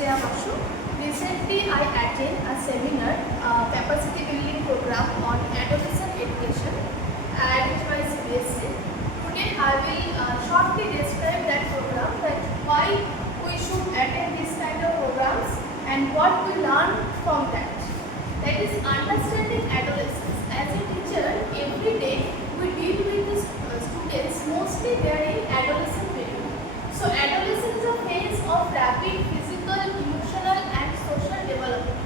Sreya Basu. Recently, I attended a seminar, capacity building program on adolescent education and it was CBSE. Today, I will shortly describe that program, that why we should attend this kind of programs and what we learn from that. That is understanding adolescence. As a teacher, every day we deal with the students, mostly they are in adolescent period. So adolescence is a phase of rapid physical, emotional and social development.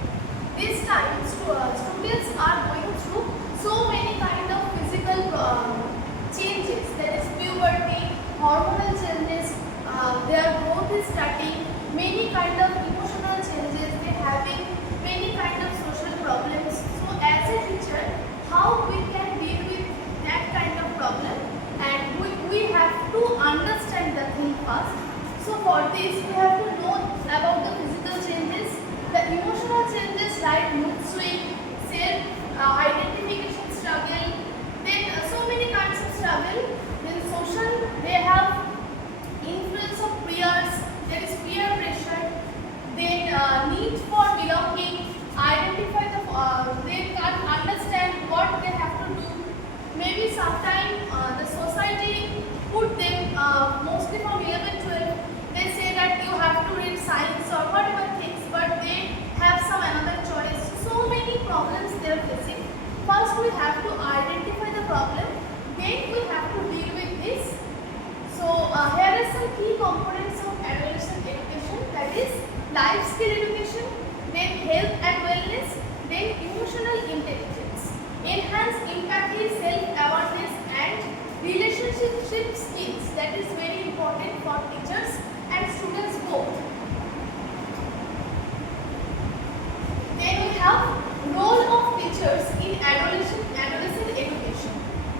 This time students are going through so many kind of physical changes, that is puberty, hormonal changes, their growth is starting, many kind of emotional changes, they having many kind of social problems. So as a teacher, how we can deal with that kind of problem, and we have to understand the thing first. So for this we have to know about the physical changes, the emotional changes like mood swing, self identification struggle, then so many kinds of struggle. Then social, they have influence of peers, there is peer pressure, then need for belonging, identify the they can't understand what they have to do. Maybe sometime the society put them mostly from 11-12, they say that you have to read science or whatever things, but they have some another choice. So many problems they are facing. First we have to identify the problem, then we have to deal with this. So here are some key components of adolescent education, that is life skill education, then health and wellness, then emotional intelligence, enhance empathy, self-awareness and relationship skills. That is very important for teachers and students both. Then we have role of teachers in adolescent education.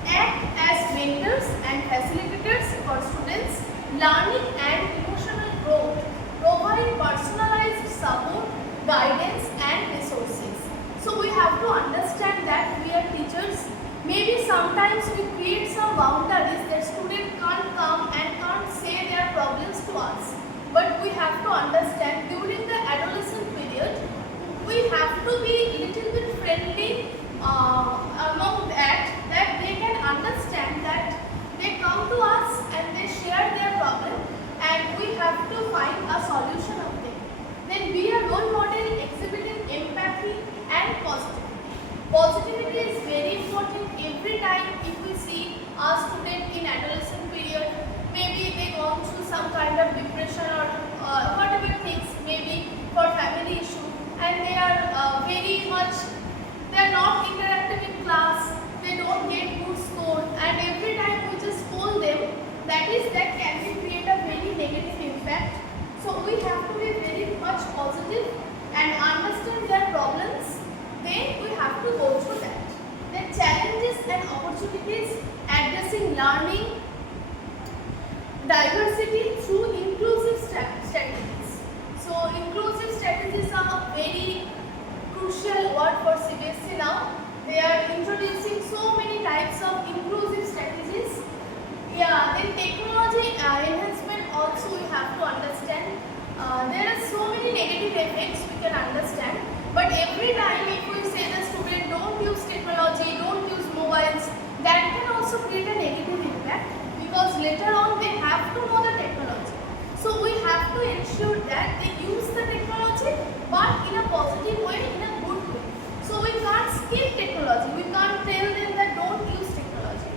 Act as mentors and facilitators for students' learning and emotional growth. Provide personalized support, guidance and resources. So we have to understand that we are teachers. Maybe sometimes we create some boundaries that students can't come and can't say their problems to us. But we have to understand during the adolescent period, we have to be little bit friendly among that they can understand that they come to us and they share their problem and we have to find a solution of them. Then be a role model exhibiting empathy and positivity. Positivity is very important. Every time if we see a student in adolescent period, maybe they go through some kind of depression or whatever things, maybe for family issue, and they are very much, they are not interactive in class, they don't get good score, and every time we just scold them, that can create a very negative impact. So we have to be very much positive and understand their problems, then we have to go through that. Then challenges and opportunities, addressing learning diversity through inclusive strategies. So inclusive strategies are a very crucial word for CBSE now. They are introducing so many types of inclusive strategies. Yeah, then technology enhancement also we have to understand. There are so many negative effects we can understand, but every time if we say the student don't use technology, don't use mobiles, that can also create a negative impact, because later on they have to know the technology. So we have to ensure that they use the technology but in a positive way, in a good way. So we can't skip technology, we can't tell them that don't use technology.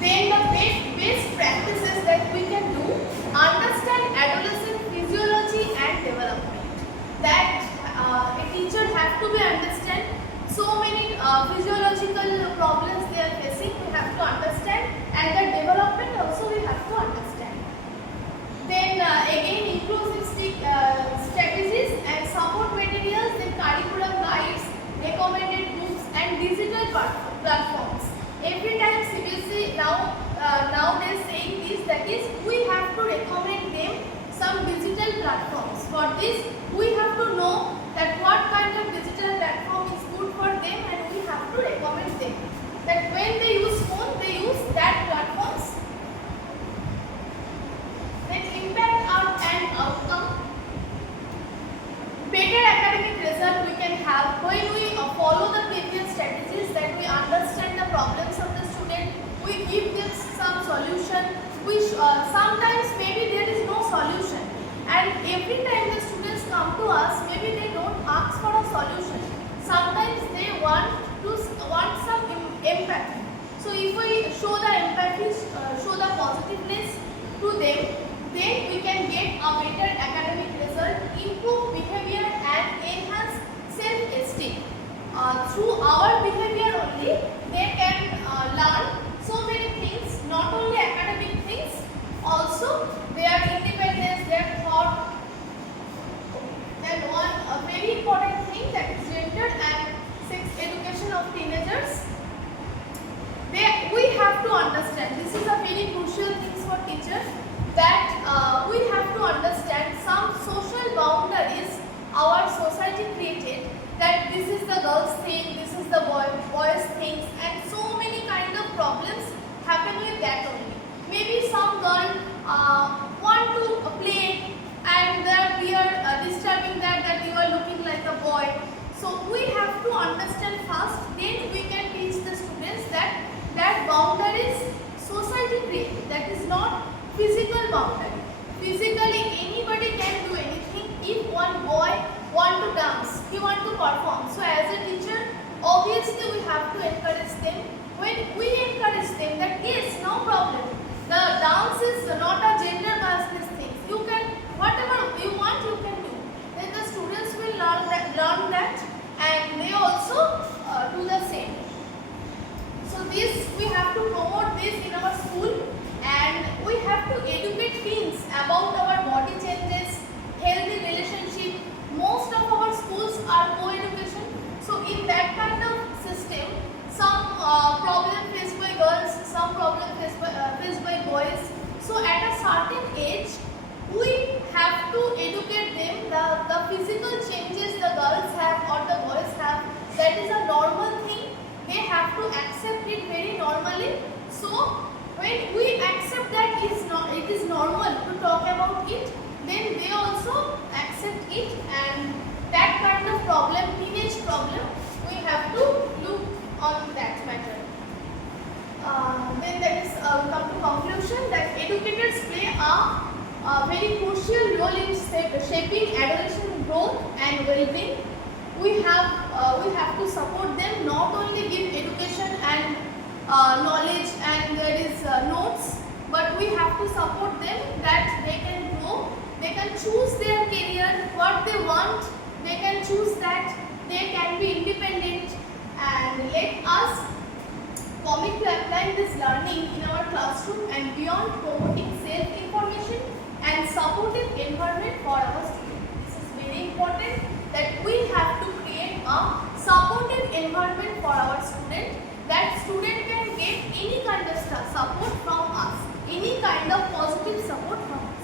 Then the best practices that we can do, understand adolescent physiology and development. That a teacher have to be understand so many physiological problems they are facing, we have to understand, and the development also we have to understand. Then again inclusive strategies and support materials, then curriculum guides, recommended books and digital platforms. Every time CBSE nowadays saying this, that is we have to recommend them some digital platforms. For this we have to know that what kind of digital platform is good for them, and we have to recommend them that when they use phone, they use that platforms sometimes maybe there is no solution, and every time the students come to us, maybe they don't ask for a solution. Sometimes they want some empathy. So if we show the empathy, show the positiveness to them, then we can get a better academic result, improve behavior and enhance self-esteem. Through our behavior only, they can learn so many things, not only academic things, also their independence, their thought. Then one very important thing, that is gender and sex education of teenagers. We have to understand, this is a very crucial thing for teachers, that we have to understand some social boundaries our society created, that this is the girls thing, this is the boys things, and so many kind of problems happen with that only. Maybe some girl want to play, and that we are disturbing that you are looking like a boy. So we have to understand first, then we can teach the students that boundaries society created, that is not physical boundary. Physically anybody can do anything. If one boy want to dance, he want to perform, so as a teacher obviously we have to encourage them. When we encourage them that yes, no problem, the dance is not a gender biasness thing, you can whatever you want you can do, then the students will learn that and they also do the same. So this we have to promote this in our school, and we have to educate teens about our body changes, healthy relationship. Most of our schools are co-education, so in that kind of system, some problem faced by girls, some problem faced by boys. So at a certain age, we have to educate them the physical changes the girls have or the boys have. That is a normal thing. They have to accept it very normally. So when we accept that it is normal to talk about it, then they also accept it, and that kind of problem, teenage problem, we have to look on that matter. Then there is come to conclusion that educators play a very crucial role in shaping adolescent growth and well-being. We have to support them, not only give education and knowledge and there is notes, but we have to support them that they can grow, they can choose their career, what they want, they can choose that, they can be independent, and let us commit to applying this learning in our classroom and beyond, promoting self-information and supportive environment for our students. This is very important, that we have to create a supportive environment for our student, that student can get any kind of support from us, any kind of positive support from us.